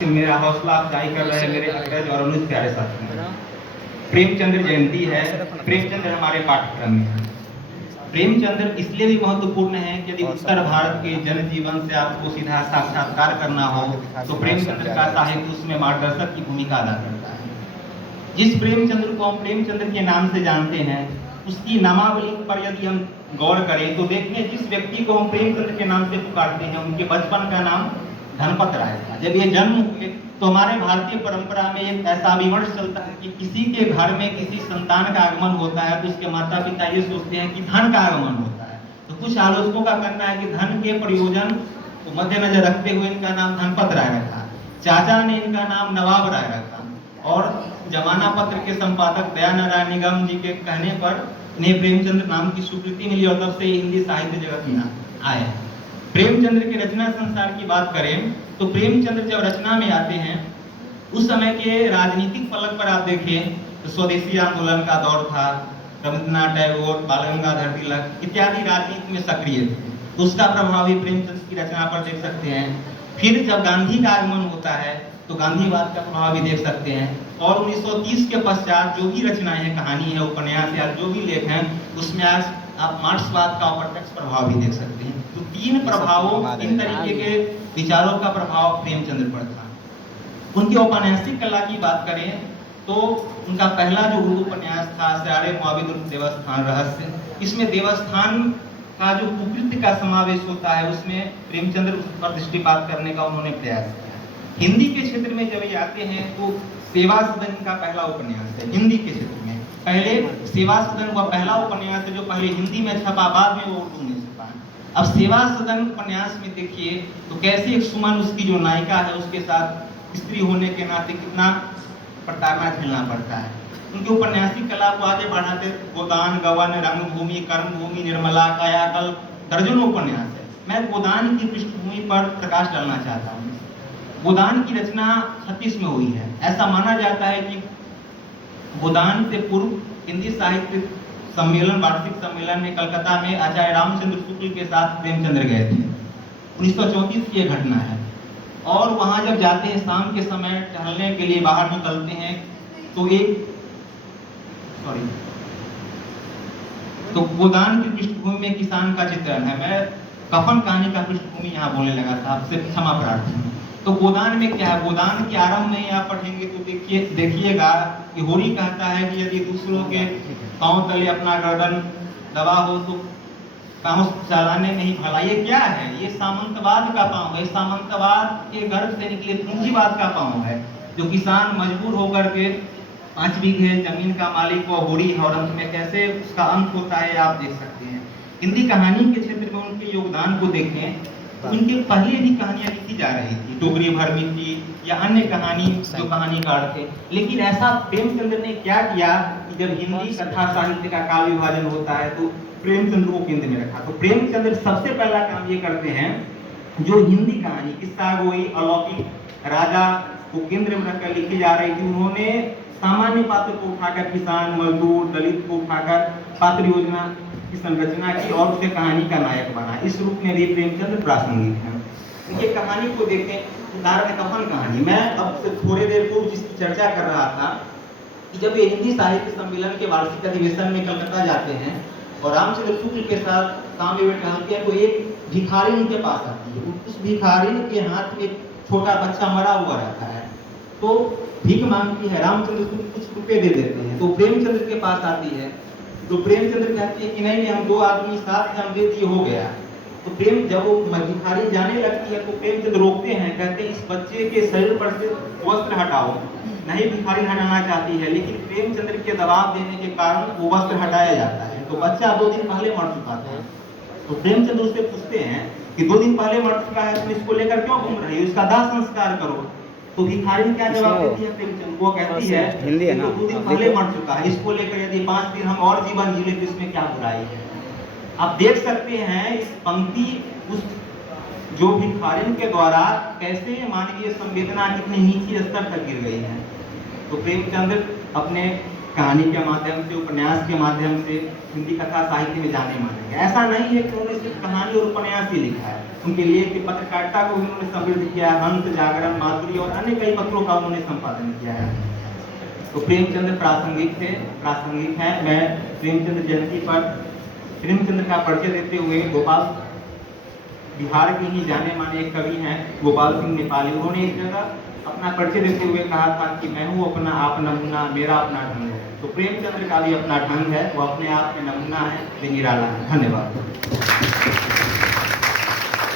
मेरा हौसला अफजाई कर रहे हैं मेरे अग्रज और अनुज प्यारे साथी। प्रेमचंद्र जयंती है। प्रेमचंद्र हमारे पाठ्यक्रम में है। प्रेमचंद्र इसलिए भी महत्वपूर्ण है कि यदि उत्तर भारत के जनजीवन से आपको सीधा साक्षात्कार करना हो तो प्रेमचंद्र का साहित्य उसमें मार्गदर्शक की भूमिका अदा करता है। जिस प्रेमचंद्र को हम प्रेमचंद्र के नाम से जानते हैं उसकी नामावली पर यदि हम गौर करें तो देखिए जिस व्यक्ति को हम प्रेमचंद्र के नाम से पुकारते हैं उनके बचपन का नाम धनपत राय था। जब ये जन्म हुए तो हमारे भारतीय परंपरा में एक ऐसा विमर्श चलता है कि किसी के घर में किसी संतान का आगमन होता है तो उसके माता पिता ये सोचते हैं कि धन का आगमन होता है। तो कुछ आलोचकों का कहना है कि धन के प्रयोजन को मद्देनजर रखते हुए इनका नाम धनपत राय रखा। चाचा ने इनका नाम नवाब राय रखा और जमाना पत्र के संपादक दयानारायण निगम जी के कहने पर इन्हें प्रेमचंद्र नाम की स्वीकृति मिली और तब से हिंदी साहित्य जगत में आए। प्रेमचंद्र के रचना संसार की बात करें तो प्रेमचंद्र जब रचना में आते हैं उस समय के राजनीतिक फलक पर आप देखें तो स्वदेशी आंदोलन का दौर था, रविंद्रनाथ टैगोर, बाल गंगाधर तिलक इत्यादि राजनीति में सक्रिय थे, तो उसका प्रभाव भी प्रेमचंद्र की रचना पर देख सकते हैं। फिर जब गांधी का आगमन होता है तो गांधीवाद का प्रभाव भी देख सकते हैं और 1930 के पश्चात जो भी रचनाएं हैं, कहानी है, उपन्यास या जो भी लेख हैं उसमें आज आप मार्क्सवाद का अप्रत्यक्ष प्रभाव भी देख सकते हैं। तो तीन तरीके के विचारों का प्रभाव प्रेमचंद्र पर था। उनकी औपन्यासिक कला की बात करें तो उनका पहला जो उर्दू उपन्यास था सयारे मुआविद देवस्थान रहस्य, इसमें देवस्थान का जो कुकृत्य का समावेश होता है उसमें प्रेमचंद्र पर दृष्टिपात करने का उन्होंने प्रयास किया। हिंदी के क्षेत्र में जब ये आते हैं तो सेवा सदन का पहला उपन्यास है। हिंदी के क्षेत्र में पहले सेवा सदन का पहला उपन्यास है जो पहले हिंदी में छपा, बाद में वो उर्दू में छपा। अब सेवा सदन उपन्यास में देखिए तो कैसे एक सुमन उसकी जो नायिका है उसके साथ स्त्री होने के नाते कितना प्रताड़ना झेलना पड़ता है। उनकी उपन्यासिक कला को आगे बढ़ाते गोदान, गवन, रंगभूमि, कर्मभूमि, निर्मला, कायाकल्प दर्जनों उपन्यास है। मैं गोदान की पृष्ठभूमि पर प्रकाश डालना चाहता हूँ। गोदान की रचना 36 में हुई है। ऐसा माना जाता है कि गोदान से पूर्व हिंदी साहित्य सम्मेलन, वार्षिक सम्मेलन में कलकत्ता में आचार्य रामचंद्र शुक्ल के साथ प्रेमचंद्र गए थे। 1934 की घटना है और वहां जब जाते हैं शाम के समय टहलने के लिए बाहर निकलते हैं तो गोदान की पृष्ठभूमि में किसान का चित्रण है। मैं कफन कहानी का पृष्ठभूमि यहाँ बोलने लगा था, आपसे क्षमा प्रार्थी हूँ। तो गोदान में क्या है, गोदान के आरंभ में आप पढ़ेंगे तो देखिएगा कि होरी कहता है कि यदि दूसरों के पांव तले अपना गर्दन दबा हो तो पांव चलाने नहीं भला। ये क्या है, ये सामंतवाद का पांव है। सामंतवाद के गर्भ से निकले पूंजीवाद का पांव है जो किसान मजबूर होकर के 5 बीघे जमीन का मालिक व होरी है और अंत में कैसे उसका अंत होता है आप देख सकते हैं। हिंदी कहानी के क्षेत्र में उनके योगदान को देखें तो उनके पहले भी कहानियां लिखी जा रही थी, टोकरी भर मिट्टी या अन्य कहानी जो कहानीकार थे। लेकिन ऐसा प्रेमचंद्र ने क्या किया कि जब हिंदी कथा साहित्य का काल विभाजन होता है तो प्रेमचंद्र को केंद्र में रखा। तो प्रेमचंद्र सबसे पहला काम ये करते हैं जो हिंदी कहानी किस्सा गोई अलौकिक राजा को केंद्र में रखकर लिखी जा रही थी, उन्होंने सामान्य पात्र को उठाकर किसान, मजदूर, दलित को उठाकर पात्र योजना की संरचना की और उसे कहानी का नायक बना। इस रूप में भी प्रेमचंद्र प्रासंगिक हैं। उनकी कहानी को देखें, उदाहरण कफन कहानी। मैं अब से थोड़ी देर पूर्व जिसकी चर्चा कर रहा था कि जब ये हिंदी साहित्य सम्मेलन के वार्षिक अधिवेशन में कलकत्ता जाते हैं और रामचंद्र शुक्ल के साथ शाम में टहलते हैं तो एक भिखारी उनके पास आती है। उस भिखारी के हाथ में छोटा बच्चा मरा हुआ रहता है तो भीख मांगती है। रामचंद्र शुक्ल कुछ रुपए दे देते हैं तो प्रेमचंद्र के पास आती है तो प्रेमचंद्र कहते हैं कि नहीं हम 2 आदमी साथ हैं, हम दे दिए हो गया। तो प्रेम जब वो भिखारी जाने लगती है तो प्रेमचंद्र रोकते हैं, कहते हैं इस बच्चे के शरीर पर से वस्त्र हटाओ। नहीं भिखारी हटाना चाहती है लेकिन प्रेमचंद्र के दबाव देने के कारण वो वस्त्र हटाया जाता है। तो बच्चा 2 दिन पहले मर चुका था। तो प्रेमचंद्र उससे पूछते हैं कि 2 दिन पहले मर चुका है तो इसको लेकर क्यों घूम रही हो, इसका दाह संस्कार करो। तो भिखारी क्या जवाब देती है प्रेमचंद्र को, कहती है तो 2 दिन पहले मर चुका है, इसको लेकर यदि 5 दिन हम और जीवन जी ले तो इसमें क्या बुराई है। आप देख सकते हैं इस पंक्ति उस जो भिखारी के द्वारा कैसे मानवीय संवेदना कितने नीचे स्तर तक गिर गई है। तो प्रेमचंद्र अपने कहानी के माध्यम से, उपन्यास के माध्यम से हिंदी कथा साहित्य में जाने माने गए। ऐसा नहीं है कि उन्होंने सिर्फ कहानी और उपन्यास ही लिखा है, उनके लिए कि पत्रकारिता को भी उन्होंने समृद्ध किया, हंस, जागरण, माधुरी और अन्य कई पत्रों का उन्होंने संपादन किया है। तो प्रेमचंद्र प्रासंगिक है। मैं प्रेमचंद्र जयंती पर प्रेमचंद्र का परिचय देते हुए बिहार के ही जाने माने एक कवि हैं गोपाल सिंह नेपाली, उन्होंने एक जगह अपना परिचय देते हुए कहा था कि मैं हूँ अपना आप नमूना, मेरा अपना ढंग है। तो प्रेमचंद्र का भी अपना ढंग है, वो अपने आप में नमूना है, निराला है। धन्यवाद।